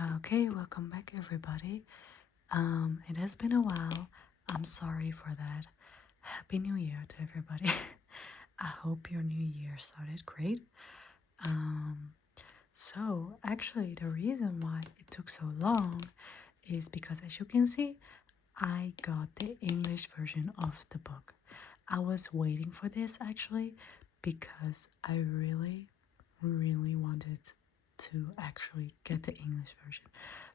Okay, welcome back everybody. It has been a while. I'm sorry for that. Happy New Year to everybody. I hope your new year started great. Um, so actually the reason why it took so long is because, as you can see, I got the English version of the book. I was waiting for this actually because I really wanted to actually get the English version,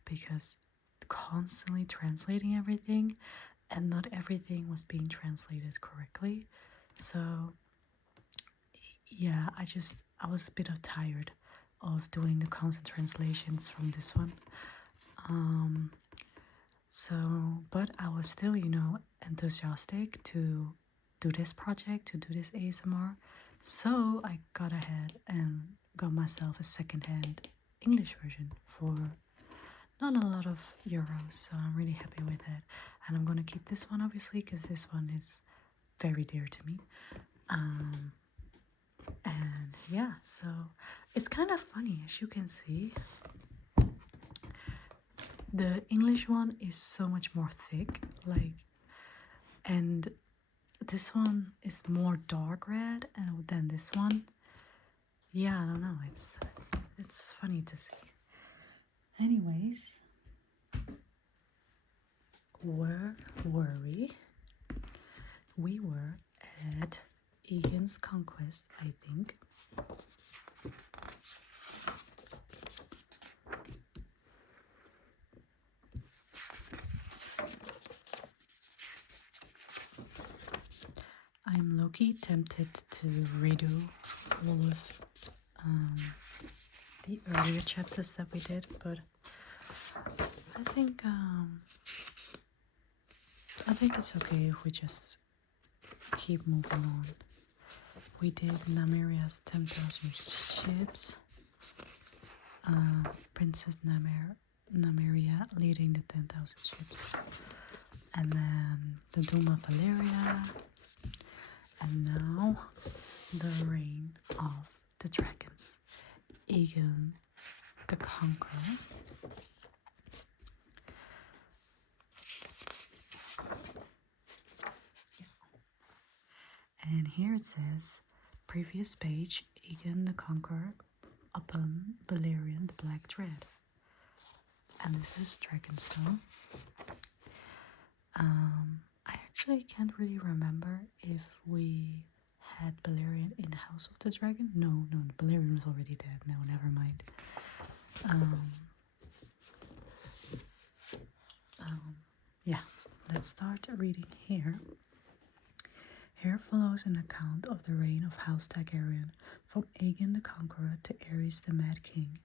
because constantly translating everything and not everything was being translated correctly. So yeah, I was a bit of tired of doing the constant translations from this one. Um so but I was still, enthusiastic to do this project, to do this ASMR. So I got ahead and got myself a second-hand English version for not a lot of euros, so I'm really happy with it. And I'm gonna keep this one obviously because this one is very dear to me. And yeah, so it's kind of funny, as you can see. The English one is so much more thick, and this one is more dark red, and than this one. Yeah, I don't know. It's funny to see. Anyways, where were we? We were at Aegon's conquest, I think. I'm low-key tempted to redo all of the earlier chapters that we did, but I think it's okay if we just keep moving on. We did Namiria's 10,000 ships, Princess Namiria leading the 10,000 ships, and then the Doom of Valeria, and now the reign of the dragons, Aegon the Conqueror. And here it says, previous page, Aegon the Conqueror upon Balerion the Black Dread. And this is Dragonstone. I actually can't really remember if we had Balerion in House of the Dragon. No, Balerion was already dead. No, never mind. Yeah, let's start reading here. Here follows an account of the reign of House Targaryen, from Aegon the Conqueror to Aerys the Mad King.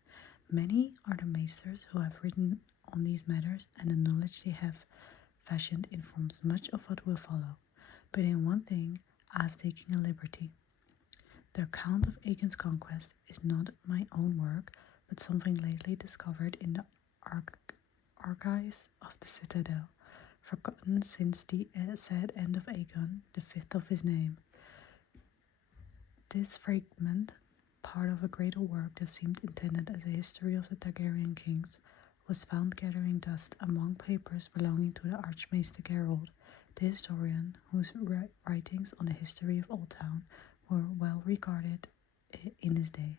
Many are the maesters who have written on these matters, and the knowledge they have fashioned informs much of what will follow. But in one thing I have taken a liberty. The account of Aegon's conquest is not my own work, but something lately discovered in the archives of the Citadel, forgotten since the sad end of Aegon, the fifth of his name. This fragment, part of a greater work that seemed intended as a history of the Targaryen kings, was found gathering dust among papers belonging to the Archmaester Geralt, the historian whose writings on the history of Old Town were well regarded in his day.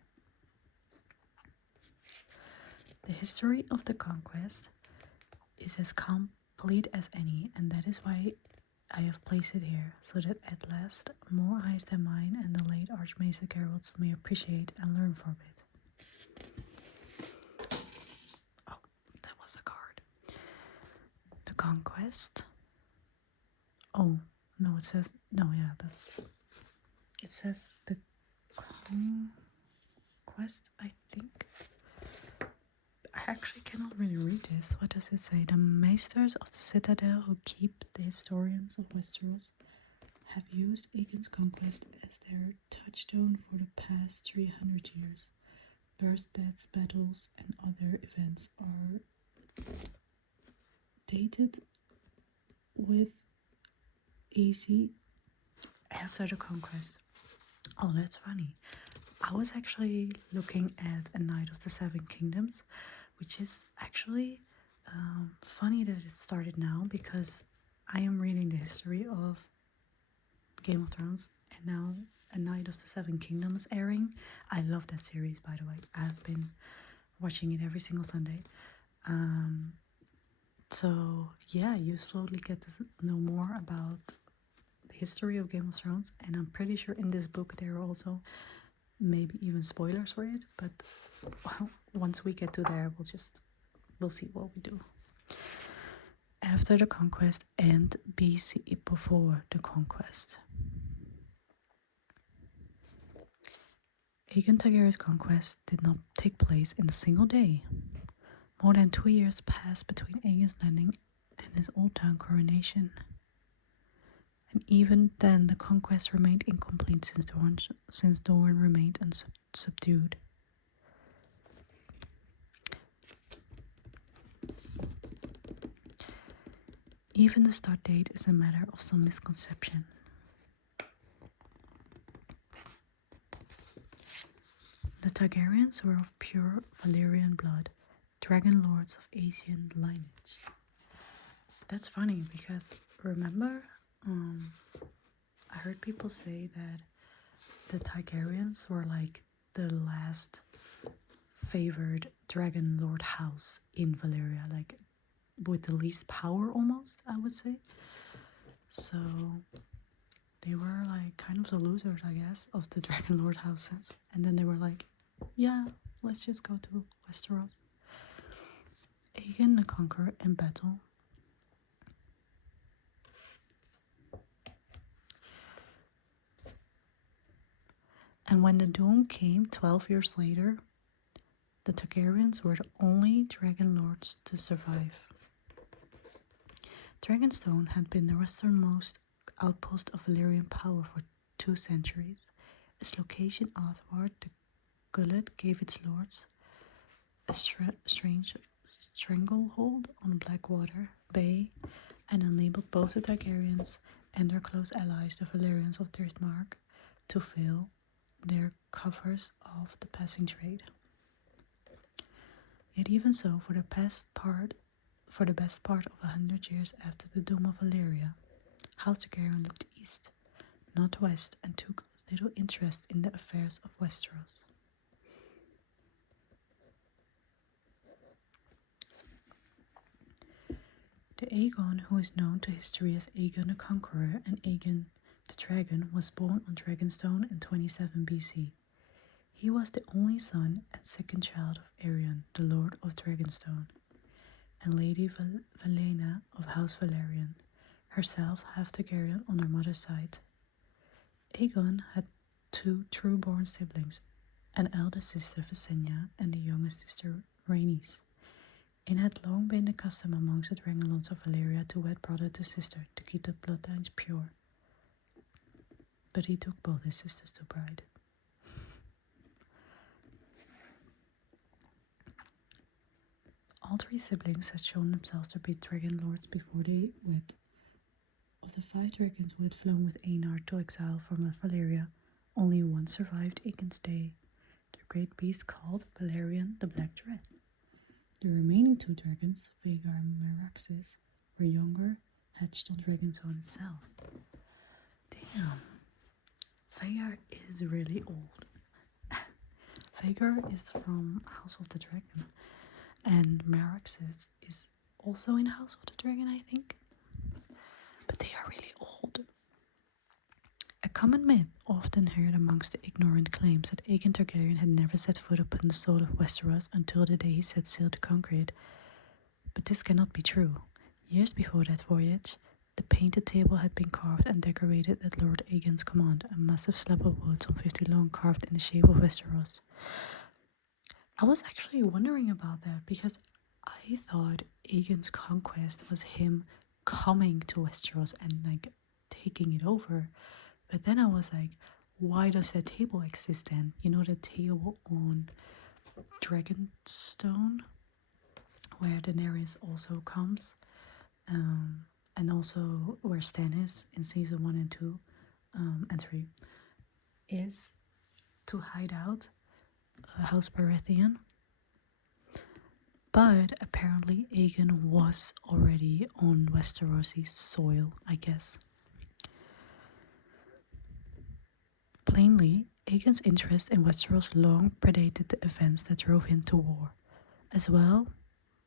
The history of the conquest is as complete as any, and that is why I have placed it here, so that at last more eyes than mine and the late Archmaester Geralt's may appreciate and learn from it. Oh, that was a card. The conquest. Oh, no, it says, no, yeah, it says the conquest, I think. I actually cannot really read this. What does it say? The maesters of the Citadel who keep the historians of Westeros have used Aegon's conquest as their touchstone for the past 300 years. Births, deaths, battles, and other events are dated with AC after the conquest. Oh, that's funny. I was actually looking at A Night of the Seven Kingdoms, which is actually funny that it started now because I am reading the history of Game of Thrones, and now A Night of the Seven Kingdoms airing. I love that series, by the way. I've been watching it every single Sunday. So yeah, you slowly get to know more about the history of Game of Thrones, and I'm pretty sure in this book there are also maybe even spoilers for it, but once we get to there, we'll see what we do. After the conquest and BC, before the conquest. Aegon Targaryen's conquest did not take place in a single day. More than 2 years passed between Aegon's landing and his Old Town coronation. And even then, the conquest remained incomplete since Dorne remained unsubdued. Even the start date is a matter of some misconception. The Targaryens were of pure Valyrian blood, dragon lords of Asian lineage. That's funny because remember, I heard people say that the Targaryens were like the last favored dragon lord house in Valyria, like with the least power almost, I would say. So they were like kind of the losers, I guess, of the dragon lord houses. And then they were like, yeah, let's just go to Westeros. Aegon the Conqueror in battle. And when the doom came 12 years later, the Targaryens were the only dragon lords to survive. Dragonstone had been the westernmost outpost of Valyrian power for 2 centuries. Its location athwart the Gullet gave its lords a strange stranglehold on Blackwater Bay and enabled both the Targaryens and their close allies, the Valyrians of Driftmark, to fill their coffers of the passing trade. Yet even so, for the best part of 100 years after the doom of Valyria, House Targaryen looked east, not west, and took little interest in the affairs of Westeros. The Aegon, who is known to history as Aegon the Conqueror and Aegon the Dragon, was born on Dragonstone in 27 BC. He was the only son and second child of Aeron, the Lord of Dragonstone, and Lady Valena of House Valerian, herself half Targaryen on her mother's side. Aegon had 2 true-born siblings, an eldest sister Visenya and a youngest sister Rhaenys. It had long been the custom amongst the Dragonlords of Valyria to wed brother to sister to keep the bloodlines pure. But he took both his sisters to bride. All 3 siblings had shown themselves to be dragon lords before they wed. Of the 5 dragons who had flown with Aenard to exile from Valyria, only one survived Aegon's day, the great beast called Balerion the Black Dread. The remaining 2 dragons, Vhagar and Meraxes, were younger, hatched on Dragonstone itself. Damn, Vhagar is really old. Vhagar is from House of the Dragon, and Meraxes is also in House of the Dragon, I think. But they are really old. A common myth often heard amongst the ignorant claims that Aegon Targaryen had never set foot upon the soil of Westeros until the day he set sail to conquer it. But this cannot be true. Years before that voyage, the painted table had been carved and decorated at Lord Aegon's command, a massive slab of wood some 50 long carved in the shape of Westeros. I was actually wondering about that because I thought Aegon's conquest was him coming to Westeros and like taking it over. But then I was like, why does that table exist then? You know, the table on Dragonstone, where Daenerys also comes, and also where Stannis in season 1 and 2 and 3 is to hide out House Baratheon. But apparently Aegon was already on Westerosi soil, I guess. Plainly, Aegon's interest in Westeros long predated the events that drove him to war. As well,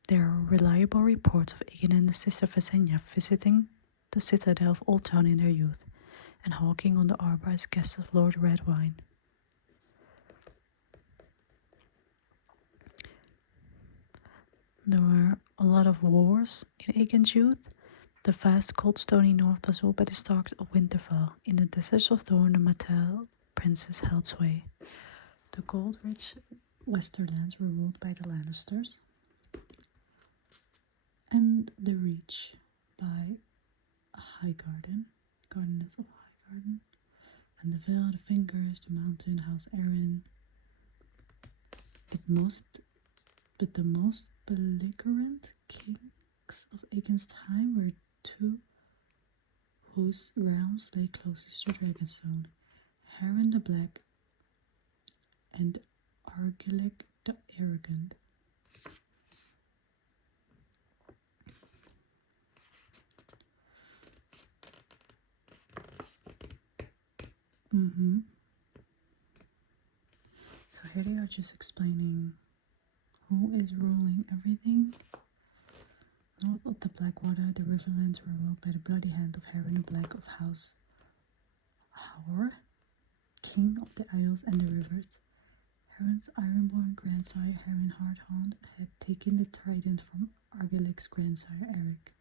there are reliable reports of Aegon and his sister Visenya visiting the citadel of Old Town in their youth, and hawking on the arbor as guests of Lord Redwine. There were a lot of wars in Aegon's youth. The vast cold stony north was ruled by the Starks of Winterfell. In the deserts of Dorne, the Martell princes held sway. The gold-rich western lands were ruled by the Lannisters, and the Reach by Highgarden, Gardeners of Highgarden, and the Vale, the Fingers, the Mountain, House Arryn. But the most belligerent kings of Aegon's time were two whose realms lay closest to Dragonstone, Harren the Black and Argilac the Arrogant. So here they are just explaining who is ruling everything. North of the Blackwater, the Riverlands were ruled by the bloody hand of Harren the Black of House Howard, king of the Isles and the Rivers. Harren's ironborn grandsire, Harren Hardhound, had taken the trident from Argilac's grandsire, Eric.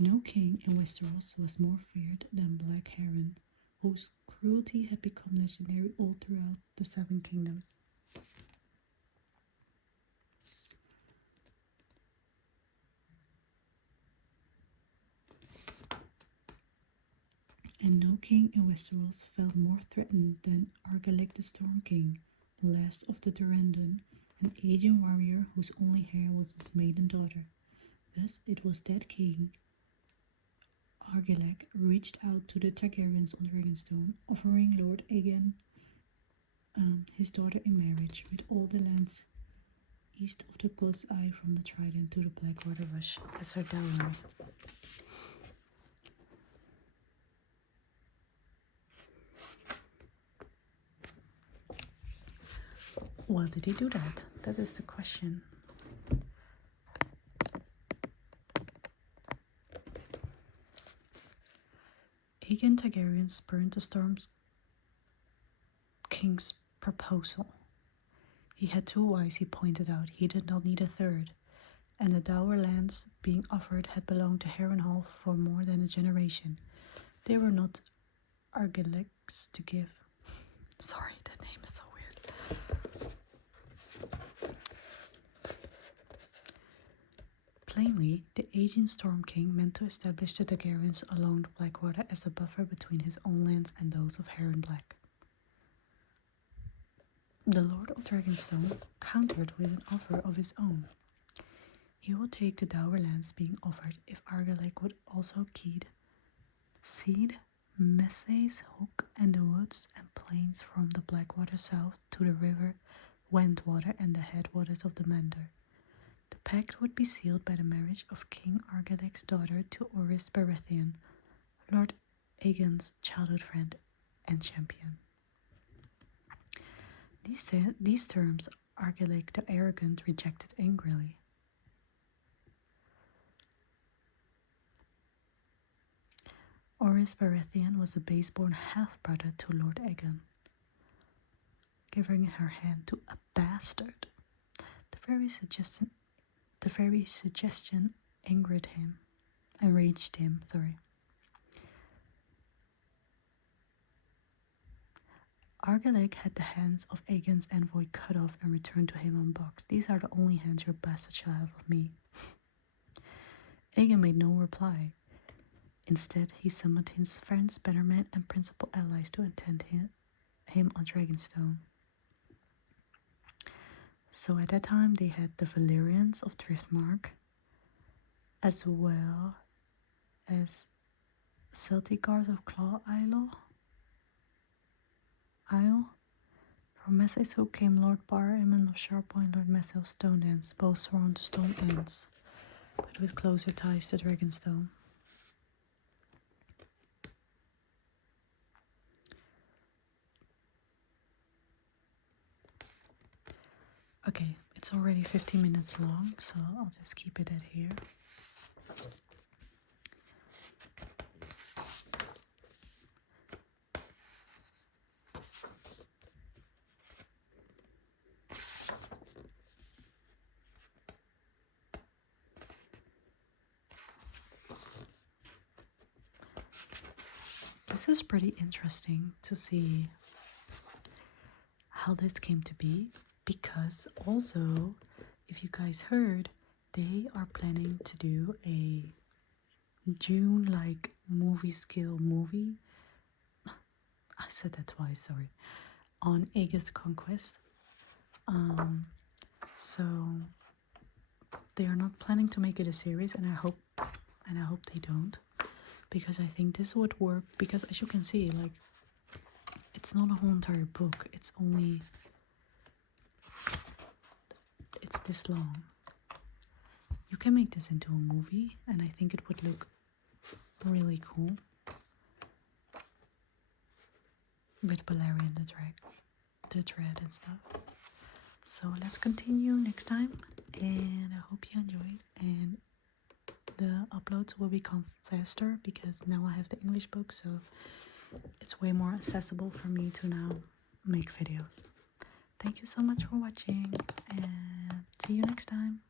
No king in Westeros was more feared than Black Harren, whose cruelty had become legendary all throughout the Seven Kingdoms. And no king in Westeros felt more threatened than Argilac the Storm King, the last of the Durrandon, an aging warrior whose only heir was his maiden daughter. Thus it was that king, Argilac, reached out to the Targaryens on Dragonstone, offering Lord Aegon his daughter in marriage, with all the lands east of the God's Eye from the Trident to the Blackwater Rush as her dowry. Why did he do that? That is the question. Aegon Targaryen spurned the Storm King's proposal. He had two wives, he pointed out. He did not need a third. And the dower lands being offered had belonged to Harrenhal for more than a generation. They were not Argilac's to give. Sorry, that name is so weird. Plainly, the aging Storm King meant to establish the Targaryens along the Blackwater as a buffer between his own lands and those of Harren Black. The Lord of Dragonstone countered with an offer of his own. He would take the dower lands being offered if Argilac would also cede Messay's Hook and the woods and plains from the Blackwater south to the river Wentwater and the headwaters of the Mander. The pact would be sealed by the marriage of King Argilac's daughter to Orys Baratheon, Lord Aegon's childhood friend and champion. These terms Argilac the Arrogant rejected angrily. Orys Baratheon was a base-born half-brother to Lord Aegon, giving her hand to a bastard. The very suggestion enraged him. Argilac had the hands of Aegon's envoy cut off and returned to him unboxed. These are the only hands your bastard shall have of me. Aegon made no reply. Instead, he summoned his friends, bannermen, and principal allies to attend him on Dragonstone. So at that time, they had the Valyrians of Driftmark, as well as Celticars of Claw Isle From Messeso came Lord Bar, Eamon of Sharppoint, Lord Messe of Stonedance, both sworn to stone ends, but with closer ties to Dragonstone. Okay, it's already 50 minutes long, so I'll just keep it at here. This is pretty interesting to see how this came to be, because also, if you guys heard, they are planning to do a June like movie skill movie. I said that twice, sorry. On Aegon's conquest. So they are not planning to make it a series, and I hope they don't, because I think this would work, because as you can see, like, it's not a whole entire book, it's this long. You can make this into a movie, and I think it would look really cool with Balerion the Dread and stuff. So let's continue next time, and I hope you enjoyed, and the uploads will become faster because now I have the English book, so it's way more accessible for me to now make videos. Thank you so much for watching, and see you next time.